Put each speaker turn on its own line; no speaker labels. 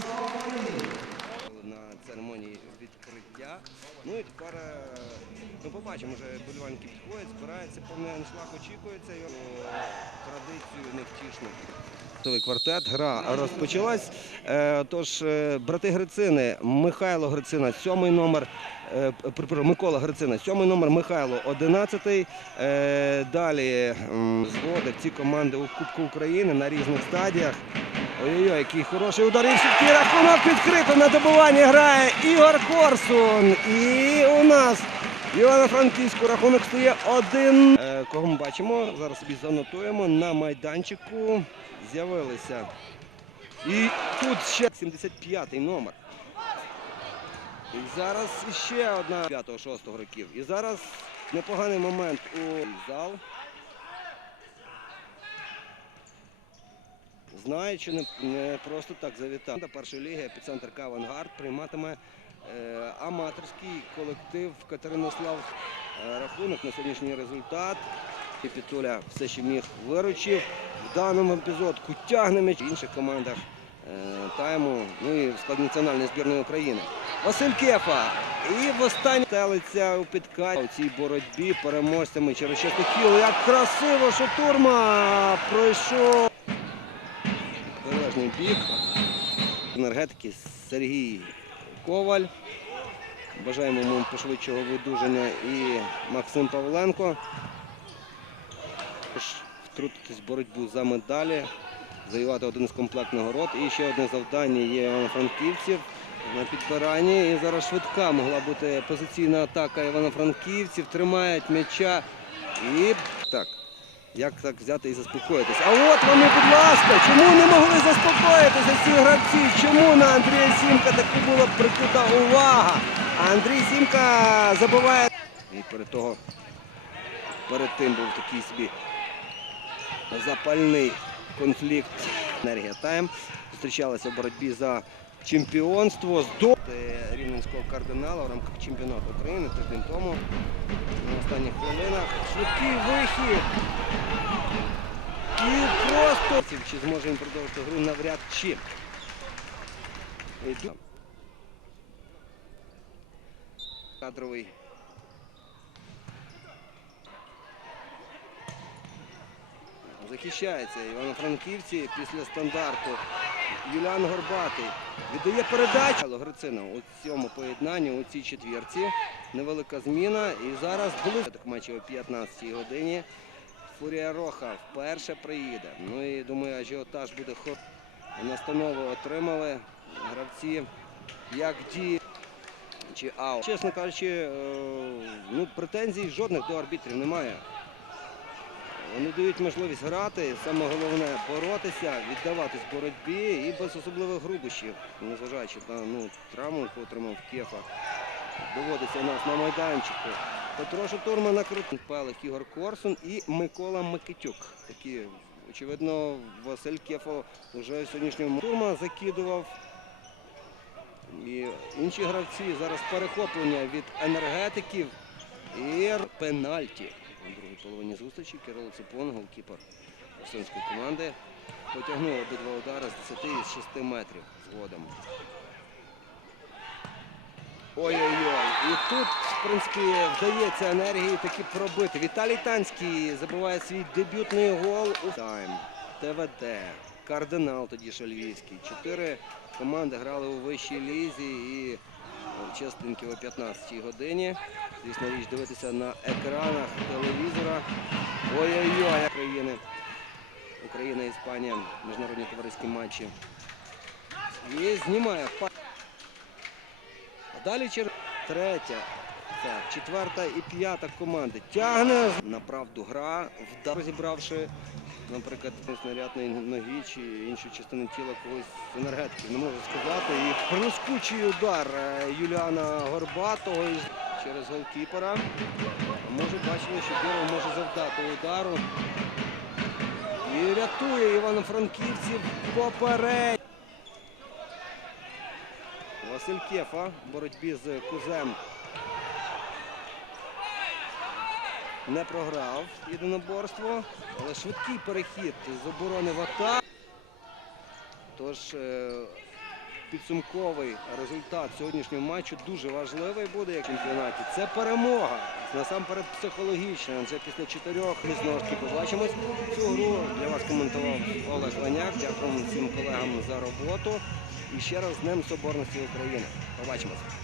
Joy. На церемонії відкриття. Ну і тепер ми побачимо, вже болівальники підходять, збираються, повний аншлаг очікується. І, е, Традицію невтішну. Квартет, гра розпочалась. Е, Тож е, брати Грицини, Михайло Грицина, сьомий номер. е, Микола Грицина, сьомий номер, Михайло, одинадцятий. Далі м, зводить ці команди у Кубку України на різних стадіях. Ой-ой-ой, який хороший удар. І швидкий рахунок відкрито на добуванні грає Ігор Корсун. І у нас Івано-Франківську рахунок стає один. Е, Кого ми бачимо? Зараз собі занотуємо. На майданчику з'явилися. І тут ще 75-й номер. І зараз ще одна 5-6 років. І зараз непоганий момент у зал. Знає, що не, просто так завітав. До першої ліги епіцентр Кавангард прийматиме е, аматорський колектив Катеринослав. Е, рахунок на сьогоднішній результат. І все ще міг виручив. В даному епізодку тягне м'яч в інших командах е, тайму. Ну і склад національної збірної України. Василь Кефа. І в останній телиться у підкаті у цій боротьбі переможцями через 6. Як красиво, що турма пройшов. Залежний бік. Енергетики Сергій Коваль. Бажаємо йому пошвидшого видуження і Максим Павленко. Втрутитись в боротьбу за медалі, завоювати один з комплект нагород. І ще одне завдання є івано-франківців на підбиранні. І зараз швидка могла бути позиційна атака івано-франківців. Тримають м'яча. І так. Як так взяти і заспокоїтись? А от вони, будь ласка, чому не могли заспокоїтися ці гравці? Чому на Андрія Сімка таки була прикута увага? А Андрій Сімка забуває. І перед того, перед тим був такий собі запальний конфлікт. Енергія Тайм зустрічалися в боротьбі за чемпіонство з до рівненського кардинала в рамках чемпіонату України тиждень тому. На останніх хвилинах швидкий вихід. І просто чи зможе він продовжити гру навряд чи. Кадровий. Захищається Івано-Франківці після стандарту. Юліан Горбатий віддає передачу. Грицина у цьому поєднанні, у цій четвірці. Невелика зміна. І зараз так матчі о 15-й годині. Фурія Роха вперше приїде. Ну і думаю, ажіотаж буде ход. Настанови отримали гравці. Як діє чи аут. Чесно кажучи, е, ну, претензій жодних до арбітрів немає. Вони дають можливість грати, саме головне боротися, віддаватись боротьбі і без особливих грубощів, незважаючи на ну, травму, яку отримав Кефа. Доводиться у нас на майданчику. Петро Шатурма накрутив Пелих Ігор Корсун і Микола Микитюк. Такі, очевидно, Василь Кефо вже в сьогоднішньому турма закидував. І інші гравці зараз перехоплення від енергетиків і пенальті. У другій половині зустрічі Кирило Ципон, голкіпер Росинської команди, потягнув обидва удари з 10 і з 6 метрів згодом. Ой-ой-ой. І тут, в принципі, вдається енергії таки пробити. Віталій Танський забиває свій дебютний гол тайм. ТВД. Кардинал тоді ще львівський. Чотири команди грали у вищій лізі і частинки о 15-й годині. Звісно, річ дивитися на екранах телевізора. Ой-ой-ой, України. Україна, Іспанія, міжнародні товариські матчі. І знімає. А далі чер... третя, так, четверта і п'ята команди. Тягне направду гра, розібравши, наприклад, снарядної ноги чи інші частини тіла когось з енергетиків. Не можу сказати. І блискучий удар е, Юліана Горбатого через голкіпера. Може, бачили, що Біров може завдати удару. І рятує Івано-Франківців поперед. Василь Кефа в боротьбі з Кузем не програв єдиноборство, але швидкий перехід з оборони в атаку. Тож е, підсумковий результат сьогоднішнього матчу дуже важливий буде як чемпіонаті. Це перемога. Насамперед психологічна. Адже після чотирьох ми побачимось. Цю гру для вас коментував Олег Ланяк. Дякую всім колегам за роботу. І ще раз з Днем Соборності України. Побачимось.